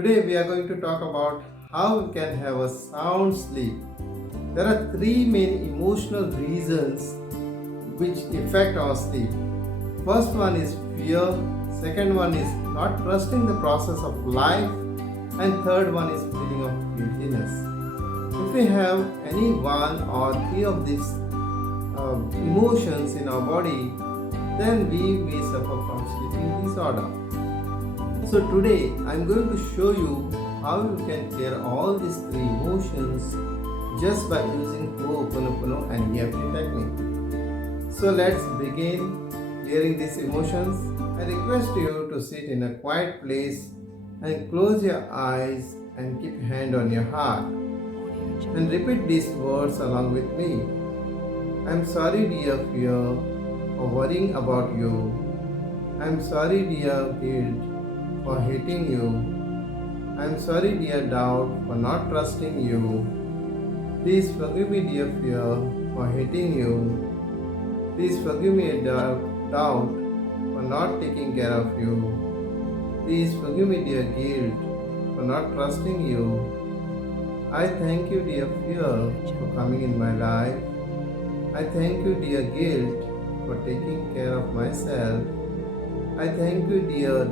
Today we are going to talk about how we can have a sound sleep. There are three main emotional reasons which affect our sleep. First one is fear, second one is not trusting the process of life, and third one is feeling of guiltiness. If we have any one or three of these emotions in our body, then we may suffer from sleeping disorder. So today I am going to show you how you can clear all these three emotions just by using Ho'oponopono and EFT technique. So let's begin clearing these emotions. I request you to sit in a quiet place and close your eyes and keep hand on your heart and repeat these words along with me. I'm sorry dear fear for worrying about you. I'm sorry dear guilt for hating you. I'm sorry dear doubt for not trusting you. Please forgive me dear fear for hating you. Please forgive me doubt for not taking care of you. Please forgive me dear guilt for not trusting you. I thank you dear fear for coming in my life. I thank you dear guilt for taking care of myself. I thank you dear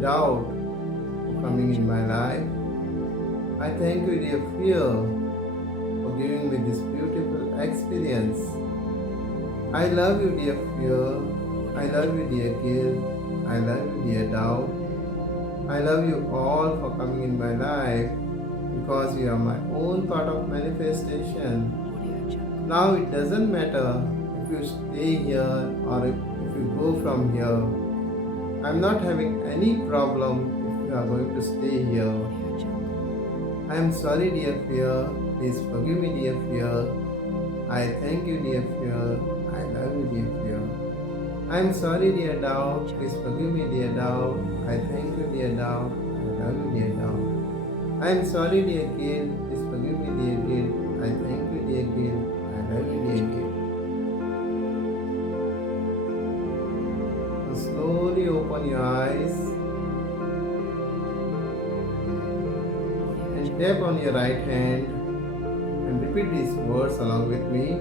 doubt for coming in my life. I thank you dear fear for giving me this beautiful experience. I love you dear fear. I love you dear guilt. I love you dear doubt. I love you all for coming in my life because you are my own part of manifestation. Now it doesn't matter if you stay here or if you go from here. I'm not having any problem if you are going to stay here. I am sorry dear fear. Please forgive me dear fear. I thank you dear fear. I love you dear fear. I am sorry dear doubt. Please forgive me dear doubt. I thank you dear doubt. I love you dear doubt. I am sorry dear guilt. Please forgive me dear guilt. I thank you dear guilt. I love you dear guilt. Slowly open your eyes and tap on your right hand and repeat these words along with me.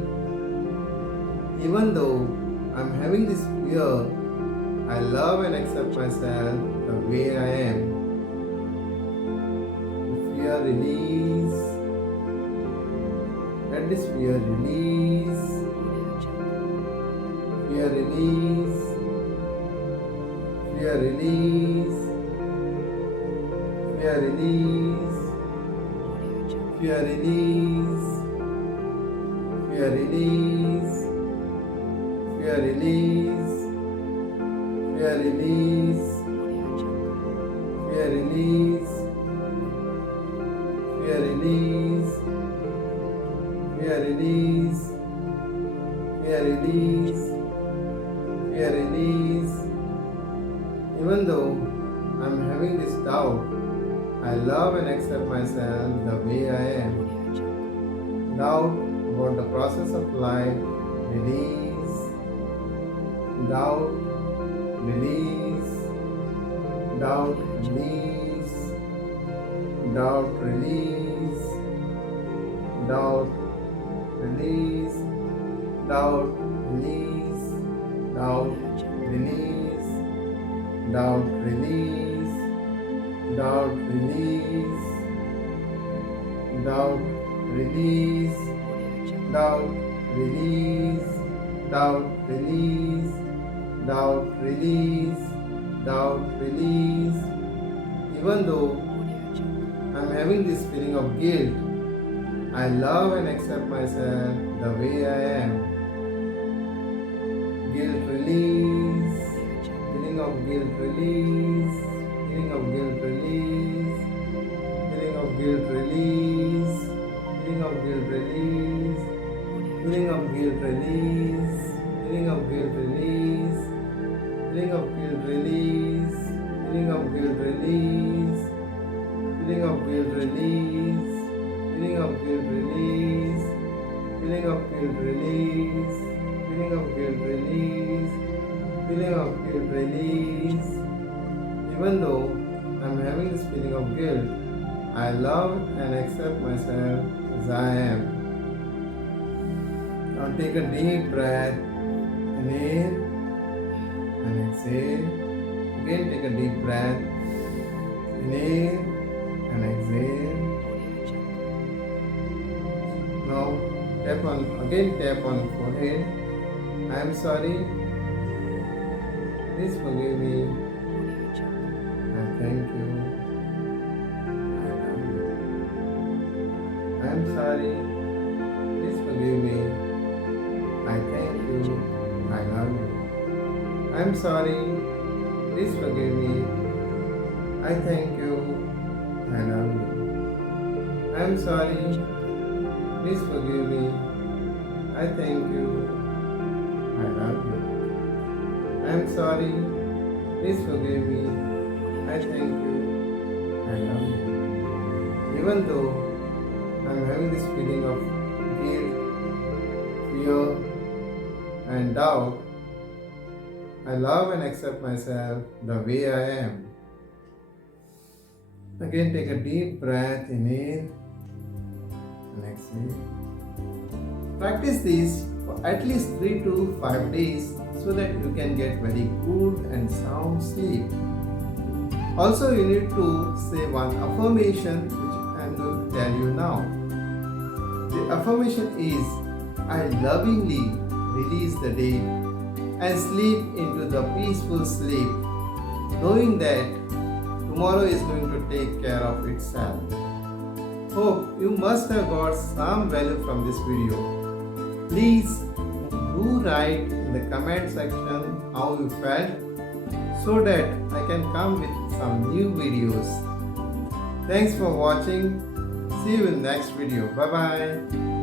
Even though I'm having this fear, I love and accept myself the way I am. The fear release. Let this fear release. Fear release. Fear release. Fear release. Fear release. Fear release. Fear release. Fear release. Fear release. Fear release. Fear release. Fear release. Fear release. Even though I'm having this doubt, I love and accept myself the way I am. Doubt about the process of life, release. Doubt, release. Doubt, release. Doubt, release. Doubt, release. Doubt, release. Doubt, release. Doubt, release. Doubt, release. Doubt, release. Doubt, release. Doubt, release. Doubt, release. Doubt, release. Even though I'm having this feeling of guilt, I love and accept myself the way I am. Guilt release. Feeling of guilt release. Feeling of guilt release. Feeling of guilt release. Feeling of guilt release. Feeling of guilt release. Feeling of guilt release. Feeling of guilt release. Feeling of guilt release. Feeling of guilt release. Feeling of guilt release. Feeling of guilt release. Feeling of guilt release. Feeling of guilt release. Even though I'm having this feeling of guilt, I love and accept myself as I am. Now take a deep breath. Inhale and exhale. Again take a deep breath. Inhale and exhale. Now tap on forehead. I am sorry. Please forgive me. I thank you. I love you. I am sorry. Please forgive me. I thank you. I love you. I am sorry. Please forgive me. I thank you. I love you. I am sorry. Please forgive me. I thank you. I love you. I am sorry. Please forgive me. I thank you. I love you. Even though I am having this feeling of guilt, fear, and doubt, I love and accept myself the way I am. Again, take a deep breath, inhale and exhale. Practice this for at least 3 to 5 days so that you can get very good and sound sleep. Also, you need to say one affirmation which I am going to tell you now. The affirmation is, I lovingly release the day and sleep into the peaceful sleep, knowing that tomorrow is going to take care of itself. Hope you must have got some value from this video. Please do write in the comment section how you felt so that I can come with some new videos. Thanks for watching. See you in next video. Bye bye.